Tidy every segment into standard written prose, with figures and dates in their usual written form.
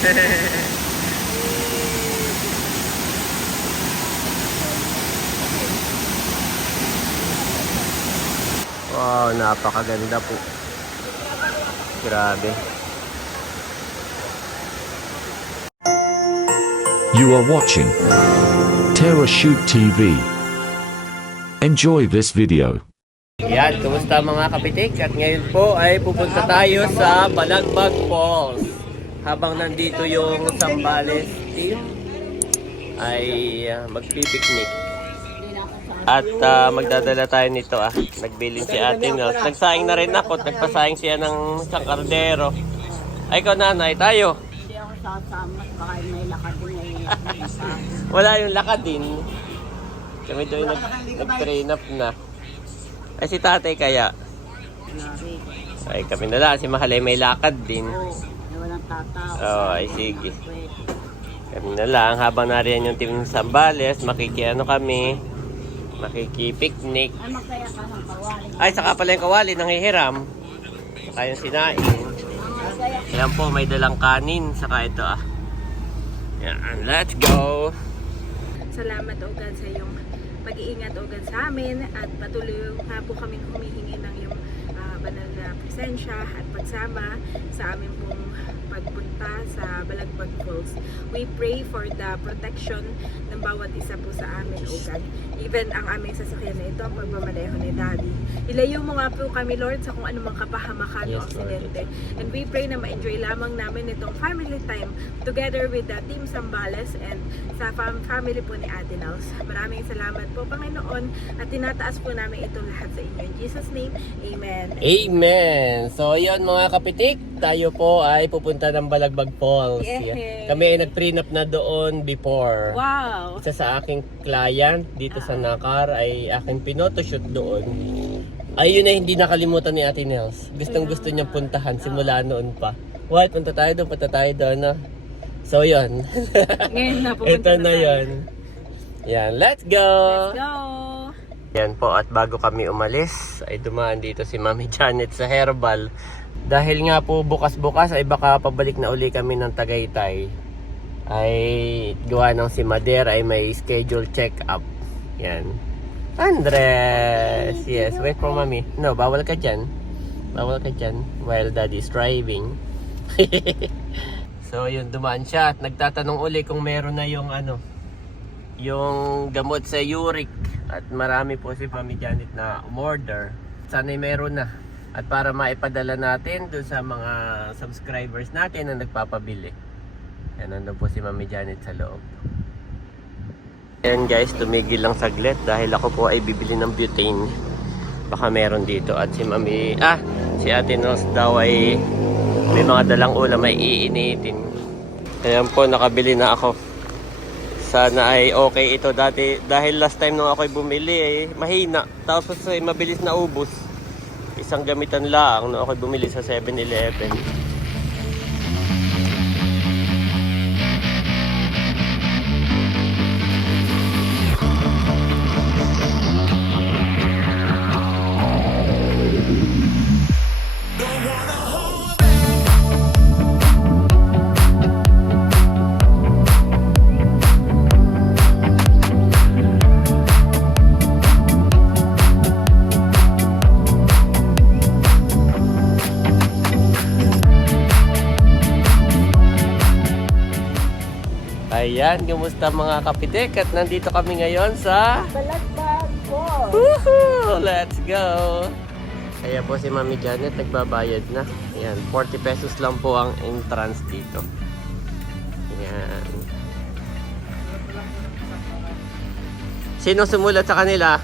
Wow, napakaganda po. Grabe. You are watching TerraShoot TV. Enjoy this video. Yan, kumusta mga kapitik? At ngayon po ay pupunta tayo sa Balagbag Falls. Habang nandito yung Zambales team ay magpipiknik. At magdadala tayo nito Nagbilin si Ate Nels. Nagsaing na rin ako. Nagpasaing siya ng isang kardero. Ay ko nanay, tayo. Hindi ako sasama. Baka may lakad din. Wala yung lakad din. Kami doon nag-train up na. Ay si tatay kaya. Ay kami na lang. Si Mahalay may lakad din. Oo. Walang tataw. Oh, ay sige. Kami na lang. Habang nariyan yung team ng Zambales, kami. Makikipiknik. Ay, magkaya ka ng kawali. Ay, saka pala yung kawali, nanghihiram. Saka yung sinain. Ayan po, may dalang kanin. Saka ito Yan, let's go! Salamat Ogan sa iyong pag-iingat Ogan sa amin at patuloy nga po kami humihingi ng iyong banal na presensya at pagsama sa amin pong pagpunta sa Balagbag Falls. We pray for the protection ng bawat isa po sa amin, Ogan. Even ang aming sasakyan na ito, ang pagmamaneho ni Daddy. Ilayo mo nga po kami, Lord, sa kung anumang kapahamakan o aksidente. And we pray na ma-enjoy lamang namin itong family time together with the Team Zambales and sa family po ni Ate Nels. Maraming salamat po, Panginoon, at tinataas po namin itong lahat sa inyo. In Jesus' name, Amen. Amen! So, yun mga kapitik, tayo po ay pupunta ng Balagbag Falls. Yay! Kami ay nag-prenup na doon before. Wow! Isa sa aking client dito sa Nakar ay aking pinotoshoot doon. Ay yun ay hindi nakalimutan ni Ate Nels. Gustong gusto niyang puntahan simula noon pa. What? Punta tayo doon, no? So yun. Ngayon na Ito na yun. Yan, let's go! Let's go! Yan po, at bago kami umalis ay dumaan dito si Mami Janet sa Herbal. Dahil nga po bukas-bukas ay baka pabalik na uli kami ng Tagaytay. Ay gawa ng si Mader ay may schedule check-up. Yan. Andres! Yes, wait for Mami. No, bawal ka dyan. Bawal ka dyan while Daddy's driving. So yun, dumaan siya at nagtatanong uli kung meron na yung yung gamot sa uric. At marami po si Mami Janet na umorder. Sana'y meron na. At para maipadala natin doon sa mga subscribers natin na nagpapabili. Yan, nandun po si Mami Janet sa loob. Ayan guys, tumigil lang saglit dahil ako po ay bibili ng butane. Baka meron dito. At si Mami, si Ate Nels daw ay may mga dalang ulam ay iinitin. Ayan po, nakabili na ako. Sana ay okay ito dati. Dahil last time nung ako'y bumili ay mahina. Tapos ay mabilis na ubos. Isang gamitan lang nung ako'y bumili sa 7-Eleven. Ayan, kumusta mga kapitik? At nandito kami ngayon sa Balagbag Falls. Woohoo! Let's go! Kaya po si Mami Janet nagbabayad na. Ayan, 40 pesos lang po ang entrance dito. Ayan. Sino sumulat sa kanila?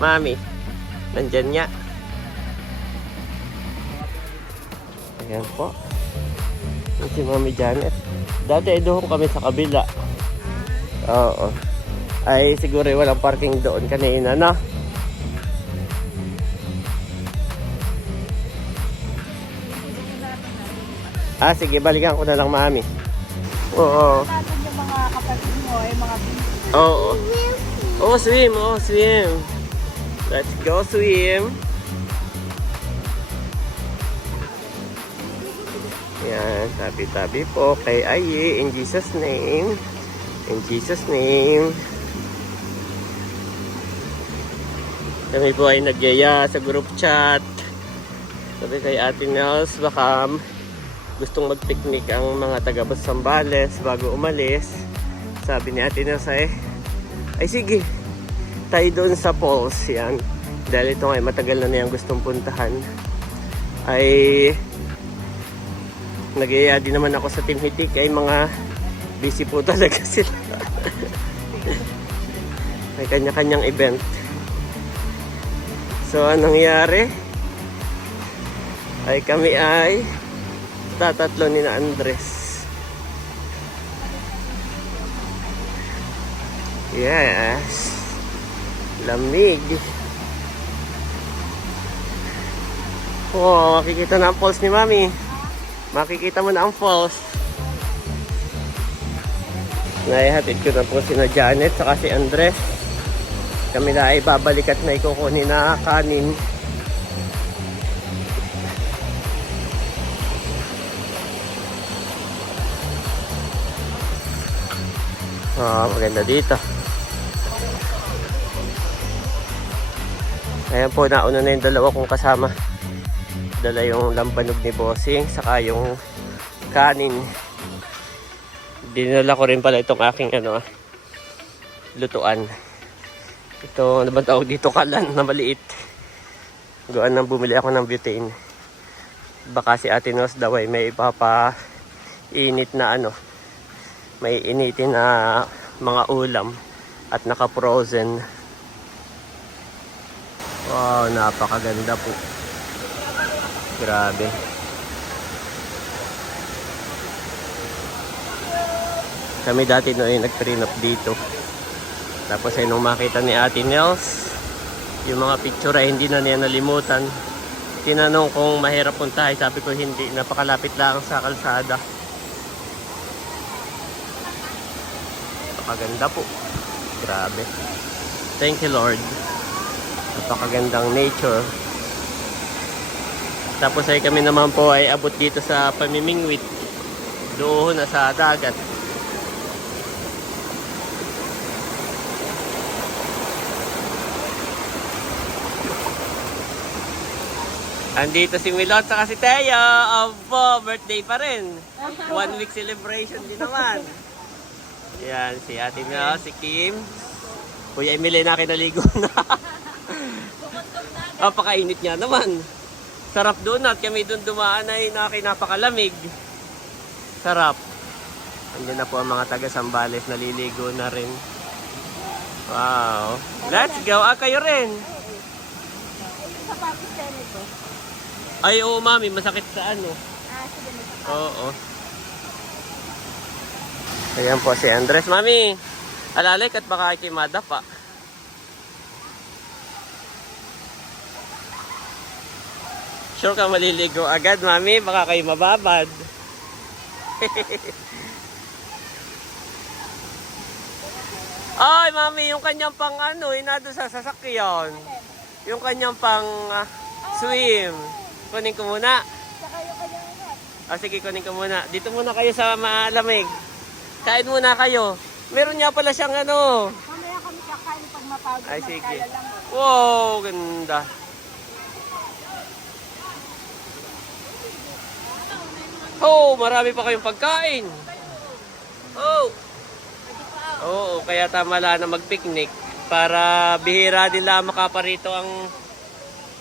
Mami. Nandyan nga. Ayan po. Ayan si Mami Janet. Dati ay doon kami sa kabila. Oo. Ay siguro walang parking doon kanina, no? Sige, balikan ko na lang, Mami. Oo. Natin yung mga kapatid mo ay mga Oo. Oh, swim. Oh, swim. Let's go swim. Yan, tabi-tabi po kay Ayi. In Jesus' name. In Jesus' name. Kami po ay nagyaya sa group chat. Sabi kay Ate Nels, baka gustong mag-picnic ang mga taga Sambales bago umalis. Sabi ni Ate Nels ay sige, tayo doon sa falls. Yan. Dahil ito ay matagal na niyang gustong puntahan. Ay nagyaya din naman ako sa Team Hitik. Ay mga busy po talaga sila. May kanya-kanyang event. So anong nangyari? Ay kami ay tatatlo ni na Andres. Yes. Lamig. Oh, makikita na ang falls ni Mami. Makikita mo na ang falls. Naihatid ko na po sina Janet saka si Andres. Kami na ay babalik at may kukunin na kanin. Maganda dito. Ayan po, nauna na yung dalawa kong kasama. Dala yung lambanog ni Bossing, saka yung kanin. Dinala ko rin pala itong aking lutuan. Ito, ano ba tawag dito? Kalan na maliit. Gawaan nang bumili ako ng butane. Baka si Ate Nos daw ay may ipapainit na may initin na mga ulam at naka-frozen. Wow, napakaganda po. Grabe. Kami dati no ay nag-prenup dito. Tapos ay nung makita ni Ate Nels, yung mga picture ay hindi na niya nalimutan. Tinanong kung mahirap puntahan, sabi ko hindi, napakalapit lang sa kalsada. Napakaganda po. Grabe. Thank you Lord. Napakagandang nature. Tapos ay kami naman po ay abot dito sa Pamimingwit. Doon na sa dagat. Andito si Milot saka si Teo. Opo, birthday pa rin. 1 week celebration din naman. Yan, si Ate Mel, si Kim. Kuya Emily na kinaligo na. Napakainit niya naman. Sarap doon at kami doon dumaan ay napakalamig. Sarap. Andiyan na po ang mga taga Sambales, naliligo na rin. Wow. Let's go. Kayo rin. Sa Pakistan ito. Ay, oo, Mami. Masakit sa Sige, Oo. Ayan po si Andres. Mami, alalik at baka ikimada pa. Sure ka maliligo agad, Mami? Baka kayo mababad. Ay, Mami, yung kanyang pang inado sa sasakyan. Yung kanyang pang swim. Kunin ko muna. Saka yung kanyang Sige, kunin ko muna. Dito muna kayo sa malamig. Kain muna kayo. Meron nga pala siyang Mamaya kami kakain pag mapagod. Ay, sige. Lang. Wow, ganda. Oh, marami pa kayong pagkain. Oh. Oo, kaya tama lang na mag-picnic para bihira din lang makaparito ang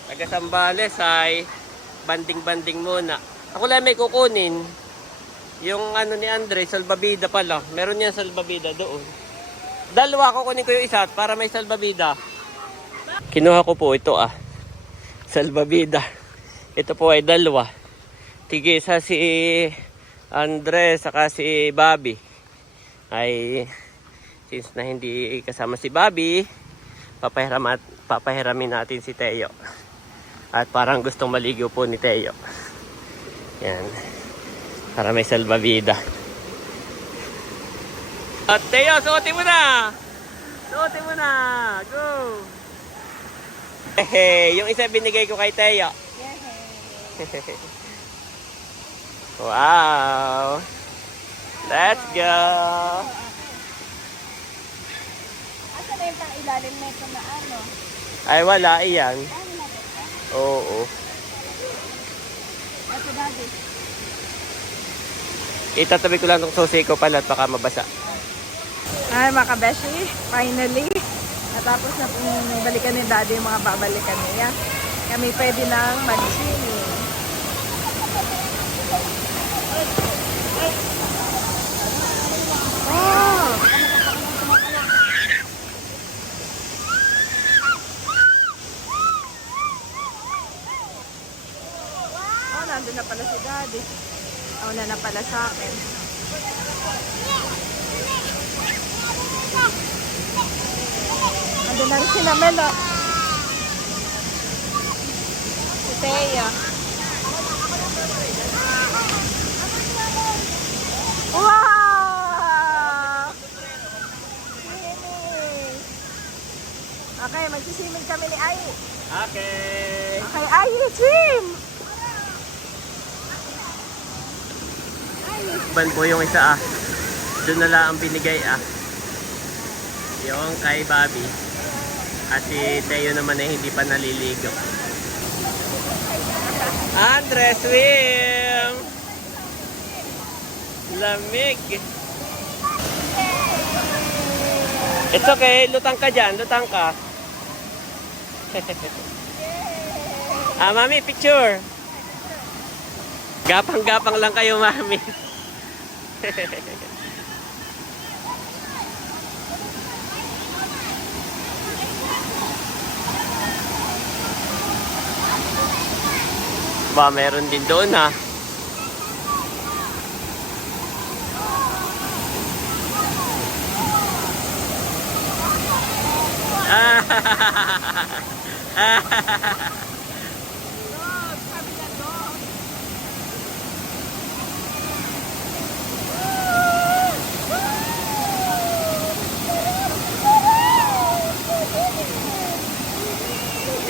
taga Sambales ay banding-banding muna. Ako lang may kukunin. Yung ni Andre, salbabida pala. Meron yan salbabida doon. Dalawa, kukunin ko yung isa para may salbabida. Kinuha ko po ito salbabida. Ito po ay dalawa. Tigisa si Andre saka si Bobby. Ay since na hindi kasama si Bobby, papahiramin natin si Teo. At parang gustong maligo po ni Teo. Yan. Para may salbabida. At Teo, suotin mo na! Suotin mo na! Go! Yung isa binigay ko kay Teo. Wow! Let's go! Asa na yung pang ilalim na ito na ano? Ay, wala. Iyan. Ano na ito? Oo. Ito daddy. Itatabi ko lang itong susi ko pala at baka mabasa. Ay, mga kabeshi, finally. Natapos na pong balikan ni Daddy yung mga babalikan niya. Kami pwede nang mag-swimming. Oh! Oh, nandun na pala si Daddy. Oh, na pala sa akin. Nandun na rin si Namel, oh. Si Thea. Wow! Swimming! Okay, magsiswimming kami ni Ai. Okay! Okay, Ai, swim! Ban po yung isa ah. Doon na lang ang binigay ah. Yung kay Bobby. At si Teo naman ay hindi pa naliligo. Andre, swim! Lamig! It's okay, lutang ka dyan, lutang ka. Ah, mami, picture! Gapang-gapang lang kayo, mami. Ba, meron din doon ha.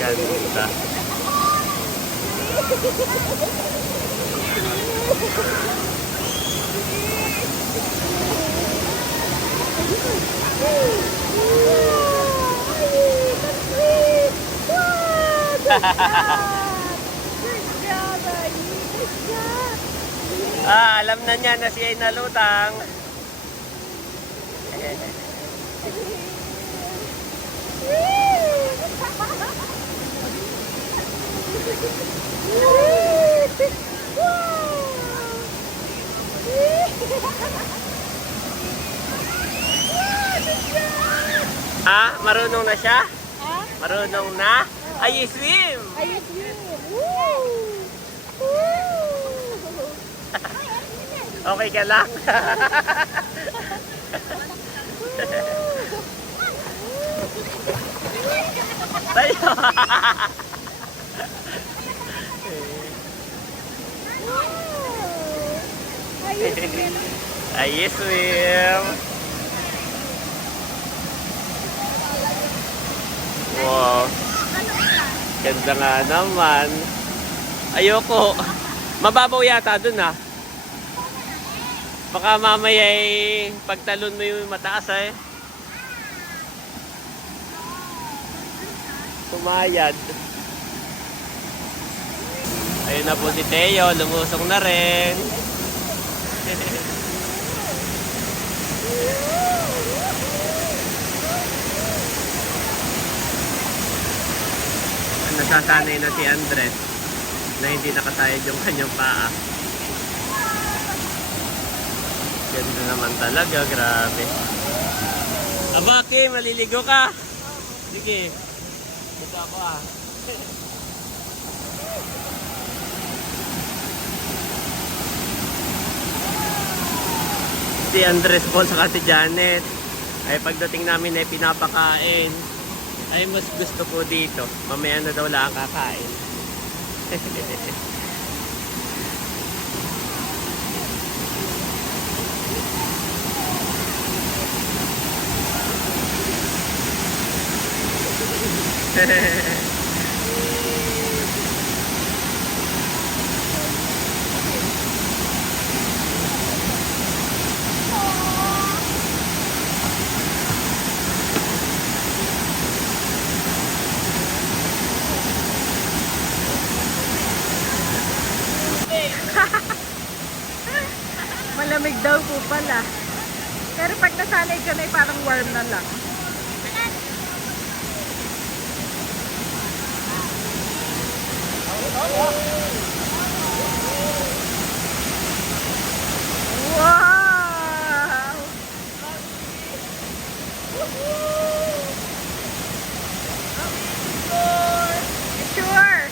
Ganda. Ah, alam na niya na siya ay nalutang. Ah, marunong na siya? Ha? Marunong na? Ay, swim! Ayos yun. Woo! Woo! Okay ka lang? Tayo! Ayos yun. Ay, swim! Wow! Ganda nga naman. Ayoko. Mababaw yata dun ah. Baka mamaya pagtalon mo yung mataas eh. Tumayad. Ayun na po si Teo. Lumusong na rin. Nasasanay na si Andres na hindi nakasayad yung kanyang paa. Ganda naman talaga, grabe. Abaki, maliligo ka? Sige. Dito ako ah. Si Andres po saka si Janet ay pagdating namin ay pinapakain. Ay mas gusto po dito. Mamaya na daw lang kakain. Malamig daw po pala. Pero pag nasanay ka na, parang warm na lang. Wow! Sure!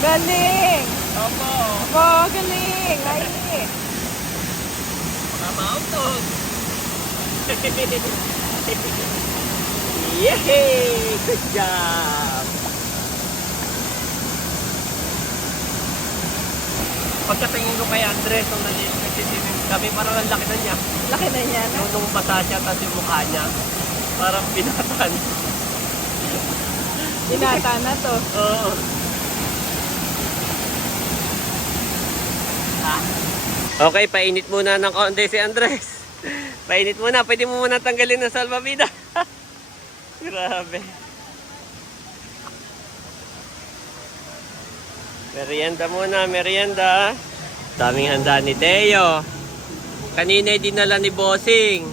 Galing! Opo. Oh, galing! Ay! Mamautog. Yay! Good job! Pagkatingin ko kay Andres, nung nagsisimim kami, parang ang laki na niya. Laki na niya, no? Nung basa siya, tapos yung mukha niya, parang binatan. Binata na to. Oo. Okay, painit muna ng konti si Andres. Painit muna, pwede mo muna tanggalin ng salbabida. Grabe. Merienda muna, merienda. Daming handa ni Teo. Kanina ay dinala ni Bossing.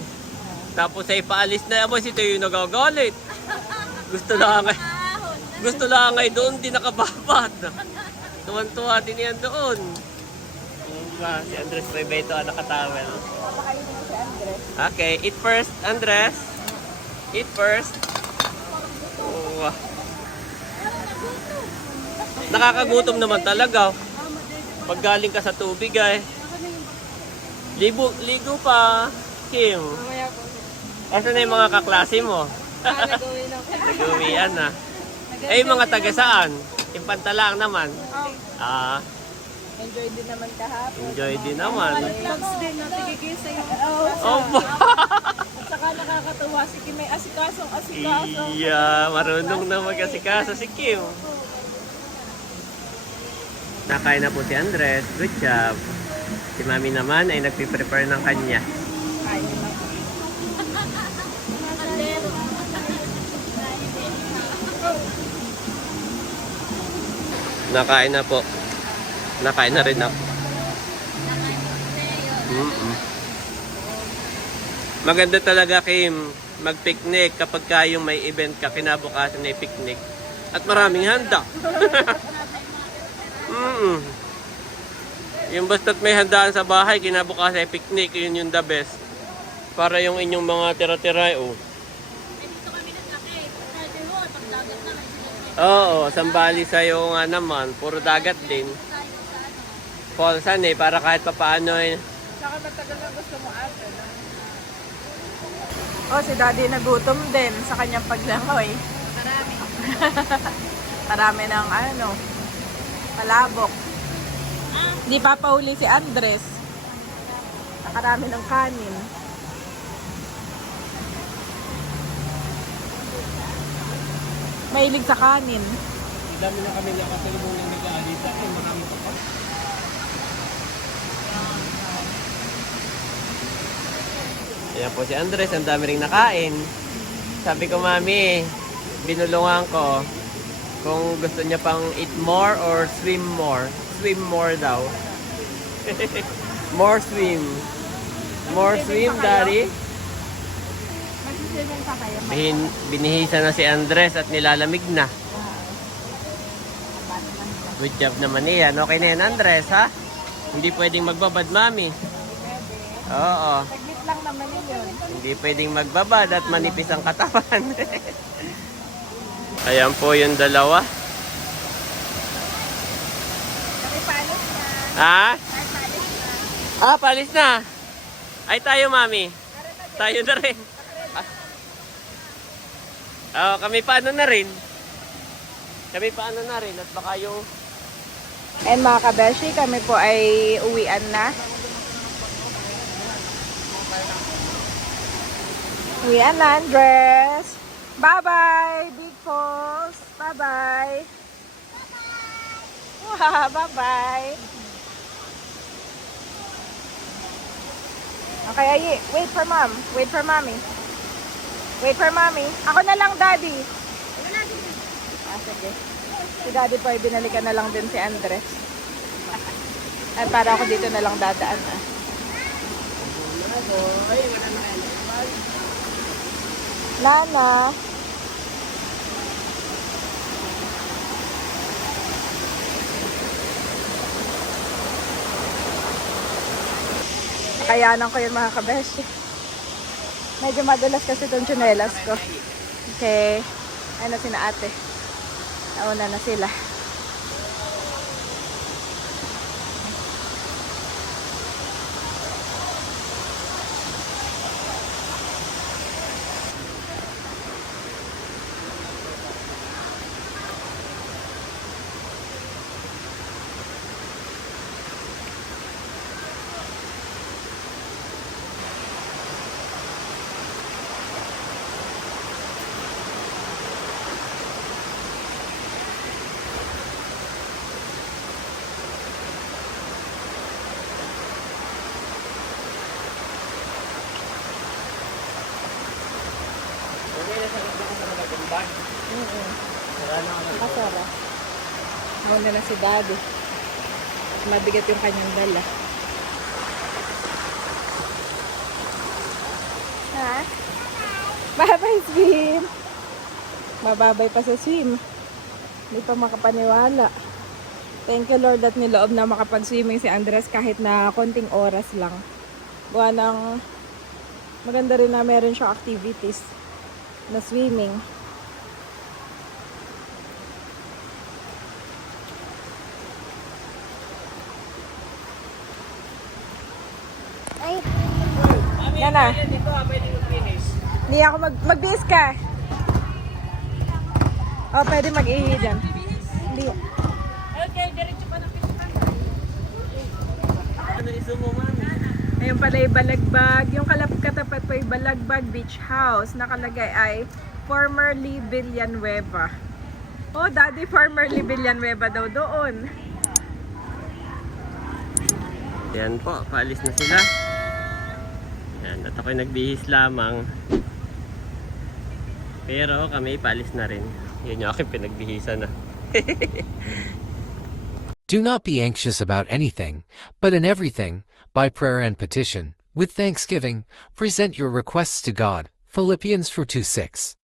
Tapos ay paalis na. Abo si Teo yung nagagalit. Gusto lang ay doon din nakababat. Tuwan-tuwa din yan doon. Si Andres may beto nakatawel. Okay, eat first, Andres. Eat first. Oh. Nakakagutom naman talaga. Pag galing ka sa tubig ay. Ligo pa, Kim. Asa na yung mga kaklase mo? Nag-uwian na. Eh, yung mga taga saan? Impanta lang naman. Ah. Enjoy din naman kahapon. Enjoy din naman. Vlogs din, natigigil sa'yo. Opo. At saka nakakatuwa si Kim, may asikaso. Iya, marunong na mag-asikaso si Kim. Nakain na po si Andres. Good job. Si Mami naman ay nagpiprepare ng kanya. Kain na. Nakain na po. Nakain na rin ako. Maganda talaga, Kim, mag-picnic kapag kayong may event ka, kinabukasan na picnic. At maraming handa. Yung basta't may handaan sa bahay, kinabukasan ay picnic, yun yung the best. Para yung inyong mga tira-tira, oh. Oo, Sambali sa'yo nga naman. Puro dagat din. Polsan eh, para kahit papaano eh. Saka matagal na gusto mo ate, no? Oh, si Daddy nagutom din sa kanyang paglangoy. Marami. Marami ng palabok. Hindi papauli si Andres. Nakarami ng kanin. Mahilig sa kanin. Dami na kami nakasalubong ng nag-aalita. Ay, marami pa pa. Ayan po si Andres, ang dami ring nakain. Sabi ko, Mami, binulungan ko kung gusto niya pang eat more or swim more. Swim more daw. More swim. More swim, Daddy. Mag-swimming pa kayo. Binihisa na si Andres at nilalamig na. Good job naman niyan. Okay na yan, Andres, ha? Hindi pwedeng magbabad, Mami. Oo. Saglit lang naman yun. Hindi pwedeng magbabad at manipis ang katawan. Ayan po yung dalawa. Kami palis na. Ha? Ay, palis na. Ah, palis na. Ay, tayo, Mami. Tayo na rin. Ah, kami paano na rin. Kami paano na rin. At baka yung... And mga kabeshi, kami po ay uwian na. Uwian na, Andres. Bye-bye, Big Falls. Bye-bye. Wow, bye-bye. Okay, Ayi. Wait for mom. Wait for mommy. Wait for mommy. Ako na lang, daddy. Ah, sige. Si daddy po ay binalikan na lang din si Andres. Ay, para ako dito na lang dadaan. Ah. Nana. Kayanan ko yun mga kabeshi. Medyo madulas kasi itong tsinelas ko. Okay. Ano sina ate? Nauna na sila. Nakasara. Nauna na si daddy. At mabigat yung kanyang dala. Ha? Bye-bye, swim! Mababay pa sa swim. Hindi pa makapaniwala. Thank you, Lord, at niloob na makapag-swimming si Andres kahit na konting oras lang. Gawa ng maganda rin na meron siyang activities na swimming. Ay, Yan na. Hindi ako mag-bis ka. Oh, pwede mag-ihi dyan. Hindi. okay, diretso pa ng pisukan. Ano isumo, Mami? Ayun pala yung Balagbag. Yung katapat po yung Balagbag Beach House. Nakalagay ay formerly Villanueva. Oh, daddy, formerly Villanueva daw doon. Yan po, paalis na sila. Yan, at ako'y nagbihis lamang. Pero kami paalis na rin. Yun yung aking pinagbihisan na. Do not be anxious about anything, but in everything, by prayer and petition, with thanksgiving, present your requests to God. Philippians 4:2-6.